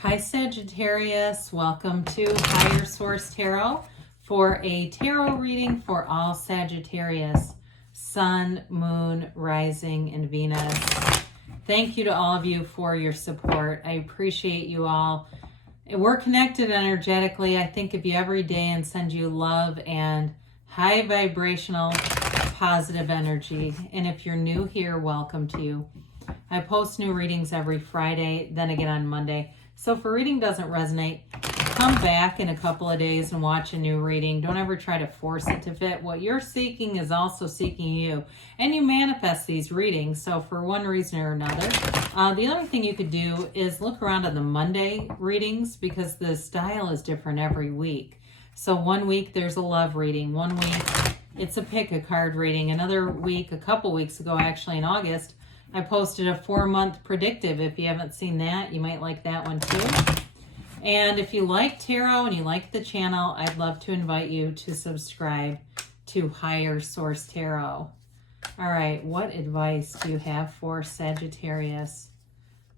Hi Sagittarius, welcome to Higher Source Tarot for a tarot reading for all Sagittarius, Sun, Moon, Rising, and Venus. Thank you to all of you for your support. I appreciate you all. We're connected energetically. I think of you every day and send you love and high vibrational positive energy. And if you're new here, welcome to you. I post new readings every Friday, then again on Monday. So if a reading doesn't resonate, come back in a couple of days and watch a new reading. Don't ever try to force it to fit. What you're seeking is also seeking you. And you manifest these readings, so for one reason or another. The other thing you could do is look around on the Monday readings because the style is different every week. So one week there's a love reading. One week it's a pick a card reading. Another week, a couple weeks ago actually in August, I posted a 4-month predictive. If you haven't seen that, you might like that one too. And if you like tarot and you like the channel, I'd love to invite you to subscribe to Higher Source Tarot. All right, what advice do you have for Sagittarius,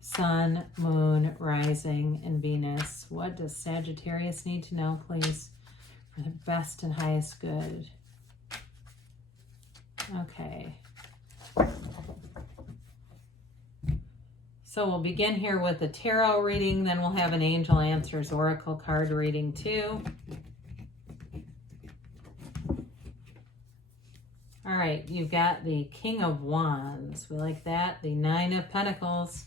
Sun, Moon, Rising, and Venus? What does Sagittarius need to know, please, for the best and highest good? Okay. So we'll begin here with a tarot reading, then we'll have an Angel Answers Oracle card reading too. All right, you've got the King of Wands. We like that. The Nine of Pentacles,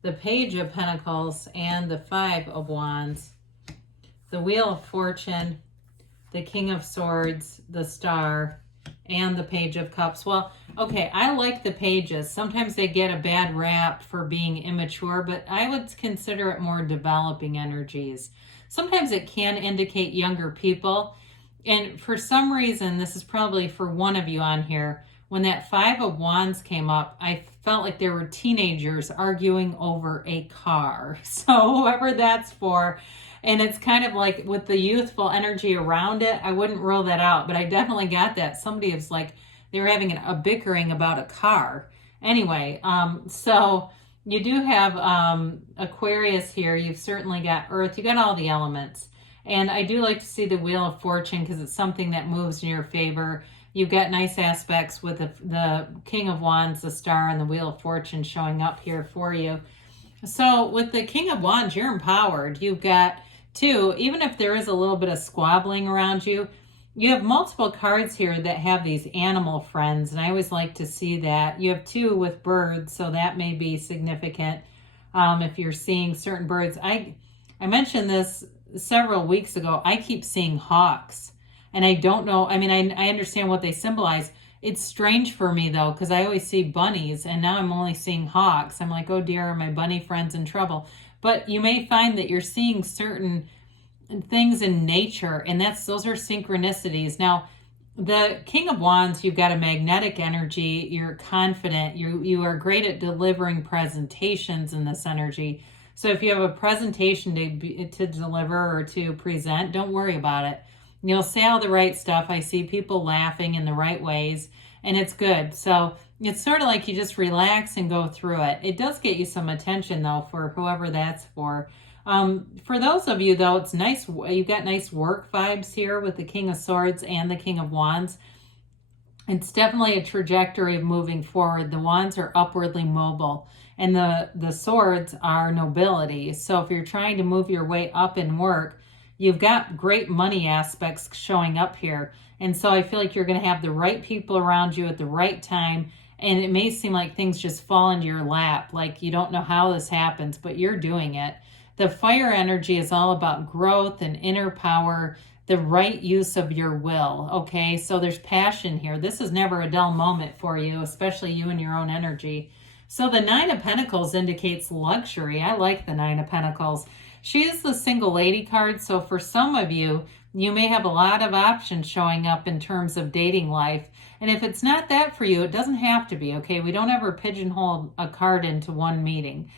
the Page of Pentacles, and the Five of Wands. The Wheel of Fortune, the King of Swords, the Star, and the Page of Cups. Well, okay, I like the pages. Sometimes they get a bad rap for being immature, but I would consider it more developing energies. Sometimes it can indicate younger people. And for some reason, this is probably for one of you on here, when that Five of Wands came up, I felt like there were teenagers arguing over a car. So whoever that's for, and it's kind of like with the youthful energy around it, I wouldn't rule that out, but I definitely got that. Somebody was like, they were having a bickering about a car. Anyway, so you do have Aquarius here. You've certainly got Earth. You got all the elements. And I do like to see the Wheel of Fortune because it's something that moves in your favor. You've got nice aspects with the King of Wands, the Star, and the Wheel of Fortune showing up here for you. So with the King of Wands, you're empowered. You've got two, even if there is a little bit of squabbling around you, you have multiple cards here that have these animal friends, and I always like to see that. You have two with birds, so that may be significant if you're seeing certain birds. I mentioned this several weeks ago. I keep seeing hawks, and I don't know. I mean, I understand what they symbolize. It's strange for me, though, because I always see bunnies, and now I'm only seeing hawks. I'm like, oh, dear, are my bunny friends in trouble? But you may find that you're seeing certain things in nature, and those are synchronicities. Now, the King of Wands, you've got a magnetic energy. You're confident. You are great at delivering presentations in this energy. So if you have a presentation to deliver or to present, don't worry about it. You'll say all the right stuff. I see people laughing in the right ways, and it's good. So it's sort of like you just relax and go through it. It does get you some attention, though, for whoever that's for. For those of you, though, it's nice. You've got nice work vibes here with the King of Swords and the King of Wands. It's definitely a trajectory of moving forward. The Wands are upwardly mobile, and the Swords are nobility. So if you're trying to move your way up in work, you've got great money aspects showing up here. And so I feel like you're going to have the right people around you at the right time. And it may seem like things just fall into your lap, like you don't know how this happens, but you're doing it. The fire energy is all about growth and inner power, the right use of your will, okay? So there's passion here. This is never a dull moment for you, especially you and your own energy. So the Nine of Pentacles indicates luxury. I like the Nine of Pentacles. She is the single lady card, so for some of you, you may have a lot of options showing up in terms of dating life. And if it's not that for you, it doesn't have to be, okay? We don't ever pigeonhole a card into one meaning.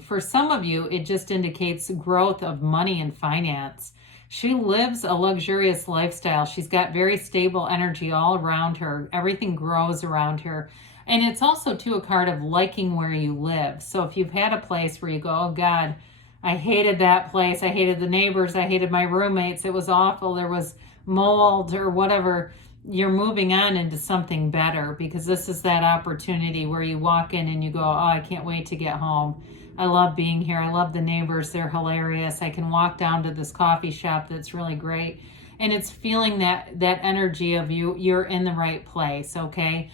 For some of you, it just indicates growth of money and finance. She lives a luxurious lifestyle. She's got very stable energy all around her. Everything grows around her. And it's also, too, a card of liking where you live. So if you've had a place where you go, oh, God, I hated that place. I hated the neighbors. I hated my roommates. It was awful. There was mold or whatever. You're moving on into something better, because this is that opportunity where you walk in and you go, oh, I can't wait to get home. I love being here. I love the neighbors. They're hilarious. I can walk down to this coffee shop that's really great. And it's feeling that energy of you're in the right place, okay?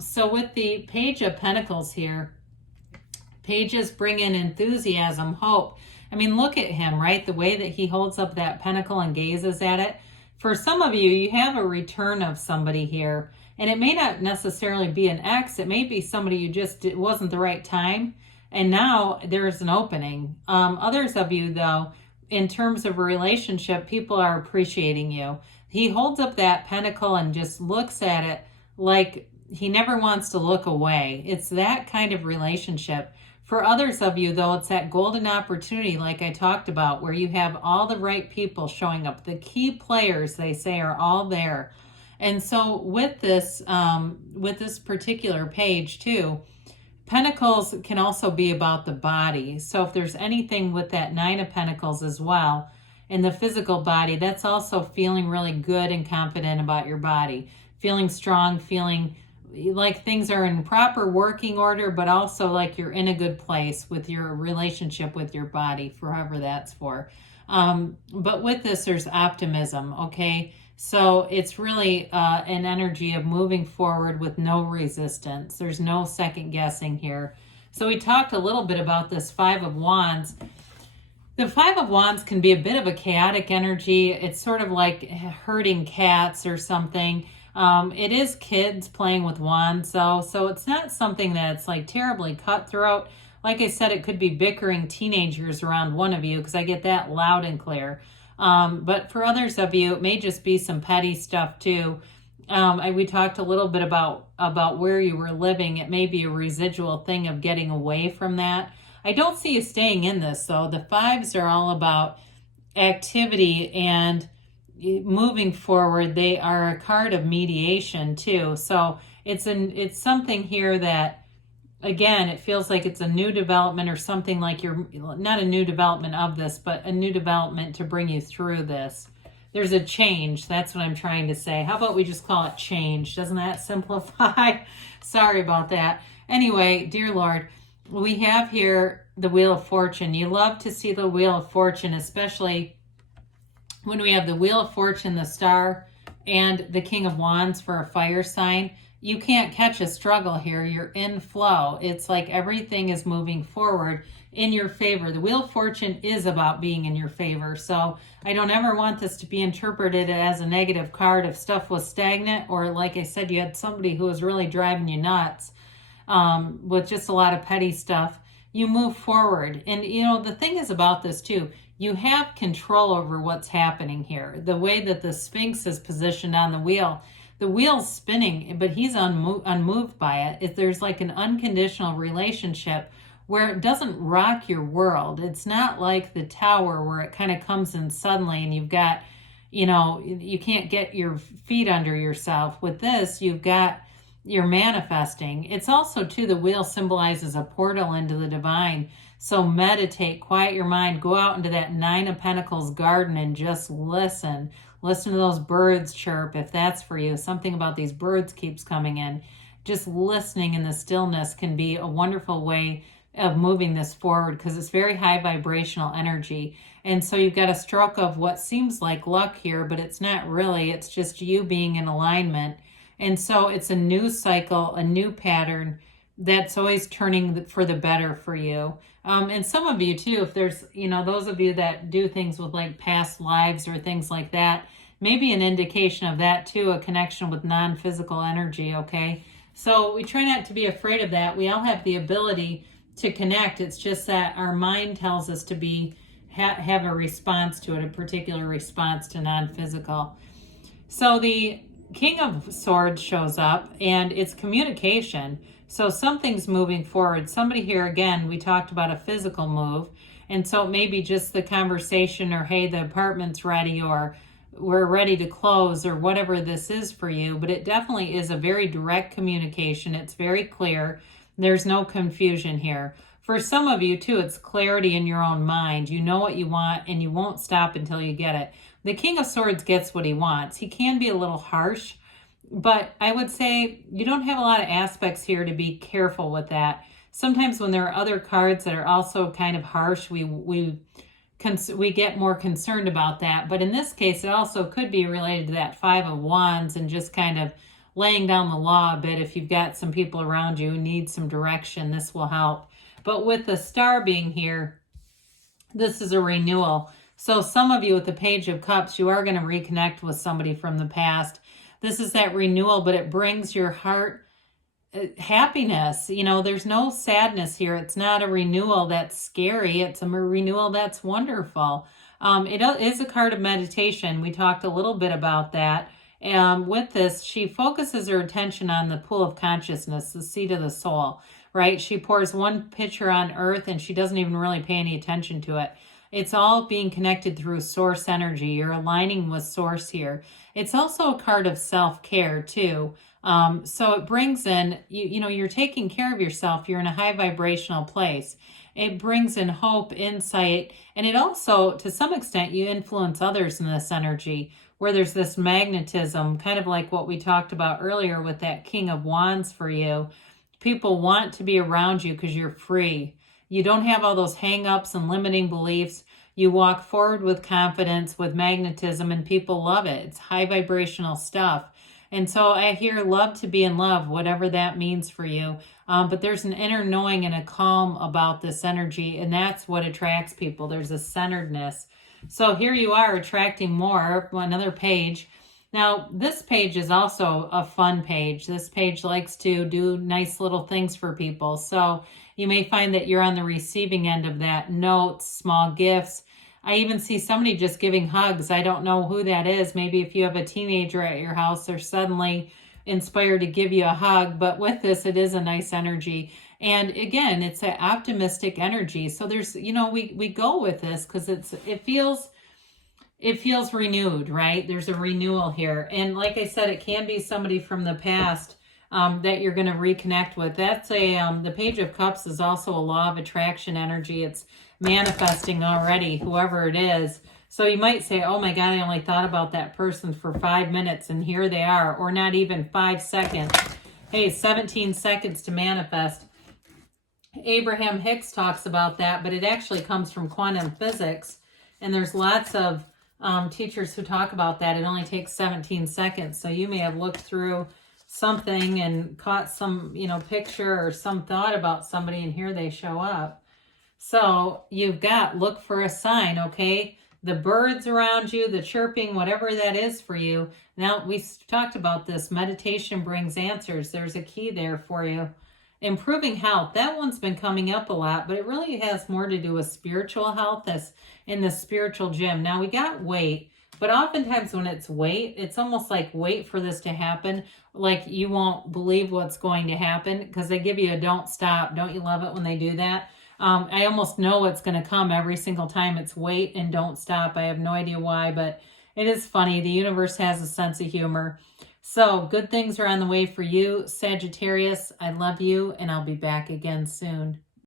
So with the Page of Pentacles here, pages bring in enthusiasm, hope. I mean, look at him, right? The way that he holds up that pentacle and gazes at it. For some of you, you have a return of somebody here. And it may not necessarily be an ex. It may be somebody you just, it wasn't the right time. And now there's an opening. Others of you, though, in terms of a relationship, people are appreciating you. He holds up that pentacle and just looks at it like he never wants to look away. It's that kind of relationship. For others of you, though, it's that golden opportunity like I talked about, where you have all the right people showing up. The key players, they say, are all there. And so with this particular page too, Pentacles can also be about the body. So if there's anything with that Nine of Pentacles as well, in the physical body, that's also feeling really good and confident about your body. Feeling strong, feeling like things are in proper working order, but also like you're in a good place with your relationship with your body, for however that's for. But with this, there's optimism, okay? So it's really an energy of moving forward with no resistance. There's no second guessing here. So we talked a little bit about this Five of Wands. The Five of Wands can be a bit of a chaotic energy. It's sort of like herding cats or something. It is kids playing with wands, though, so it's not something that's like terribly cutthroat. Like I said, it could be bickering teenagers around one of you, because I get that loud and clear. But for others of you, it may just be some petty stuff too. We talked a little bit about where you were living. It may be a residual thing of getting away from that. I don't see you staying in this, though. The fives are all about activity and moving forward. They are a card of mediation too. So it's something here that, again, it feels like it's a new development or something, like you're not a new development of this, but a new development to bring you through this. There's a change. That's what I'm trying to say. How about we just call it change? Doesn't that simplify? Sorry about that. Anyway, dear Lord, we have here the Wheel of Fortune. You love to see the Wheel of Fortune, especially when we have the Wheel of Fortune, the Star, and the King of Wands for a fire sign. You can't catch a struggle here. You're in flow. It's like everything is moving forward in your favor. The Wheel of Fortune is about being in your favor. So I don't ever want this to be interpreted as a negative card if stuff was stagnant, or like I said, you had somebody who was really driving you nuts with just a lot of petty stuff. You move forward. And you know, the thing is about this too, you have control over what's happening here. The way that the Sphinx is positioned on the wheel's spinning, but he's unmoved by it. If there's like an unconditional relationship where it doesn't rock your world. It's not like the Tower where it kind of comes in suddenly and you've got, you know, you can't get your feet under yourself. With this, you're manifesting. It's also too, the wheel symbolizes a portal into the divine. So meditate, quiet your mind, go out into that Nine of Pentacles garden and just listen. Listen to those birds chirp if that's for you. Something about these birds keeps coming in. Just listening in the stillness can be a wonderful way of moving this forward, because it's very high vibrational energy. And so you've got a stroke of what seems like luck here, but it's not really. It's just you being in alignment. And so it's a new cycle, a new pattern that's always turning for the better for you. And some of you too, if there's, you know, those of you that do things with like past lives or things like that, maybe an indication of that too, a connection with non-physical energy, okay? So we try not to be afraid of that. We all have the ability to connect. It's just that our mind tells us to have a response to it, a particular response to non-physical. So the King of Swords shows up and it's communication. So something's moving forward. Somebody here, again, we talked about a physical move. And so it may be just the conversation or, hey, the apartment's ready, or we're ready to close, or whatever this is for you. But it definitely is a very direct communication. It's very clear. There's no confusion here. For some of you too, it's clarity in your own mind. You know what you want and you won't stop until you get it. The King of Swords gets what he wants. He can be a little harsh, but I would say you don't have a lot of aspects here to be careful with that. Sometimes when there are other cards that are also kind of harsh, we get more concerned about that. But in this case, it also could be related to that Five of Wands and just kind of laying down the law a bit. If you've got some people around you who need some direction, this will help. But with the Star being here, this is a renewal. So some of you with the Page of Cups, you are going to reconnect with somebody from the past. This is that renewal, but it brings your heart happiness. You know, there's no sadness here. It's not a renewal that's scary. It's a renewal that's wonderful. It is a card of meditation. We talked a little bit about that. With this, she focuses her attention on the pool of consciousness, the seat of the soul, right? She pours one pitcher on earth and she doesn't even really pay any attention to it. It's all being connected through source energy. You're aligning with source here. It's also a card of self-care too. So it brings in, you know, you're taking care of yourself. You're in a high vibrational place. It brings in hope, insight, and it also, to some extent, you influence others in this energy where there's this magnetism, kind of like what we talked about earlier with that King of Wands for you. People want to be around you because you're free. You don't have all those hang-ups and limiting beliefs. You walk forward with confidence, with magnetism, and people love it. It's high vibrational stuff. And so I hear love to be in love, whatever that means for you. But there's an inner knowing and a calm about this energy, and that's what attracts people. There's a centeredness. So here you are attracting more, another page. Now, this page is also a fun page. This page likes to do nice little things for people. So you may find that you're on the receiving end of that. Notes, small gifts. I even see somebody just giving hugs. I don't know who that is. Maybe if you have a teenager at your house, they're suddenly inspired to give you a hug. But with this, it is a nice energy. And again, it's an optimistic energy. So there's, you know, we go with this because it feels renewed, right? There's a renewal here. And like I said, it can be somebody from the past that you're going to reconnect with. That's the Page of Cups is also a law of attraction energy. It's manifesting already, whoever it is. So you might say, oh my God, I only thought about that person for 5 minutes and here they are, or not even 5 seconds. Hey, 17 seconds to manifest. Abraham Hicks talks about that, but it actually comes from quantum physics. And there's lots of teachers who talk about that. It only takes 17 seconds. So you may have looked through something and caught some, you know, picture or some thought about somebody and here they show up. So you've got, look for a sign, okay? The birds around you, the chirping, whatever that is for you. Now, we talked about this. Meditation brings answers. There's a key there for you. Improving health. That one's been coming up a lot, but it really has more to do with spiritual health. That's in the spiritual gym. Now, we got weight, but oftentimes when it's weight, it's almost like wait for this to happen. Like you won't believe what's going to happen because they give you a don't stop. Don't you love it when they do that? I almost know what's going to come every single time. It's wait and don't stop. I have no idea why, but it is funny. The universe has a sense of humor. So good things are on the way for you, Sagittarius. I love you, and I'll be back again soon.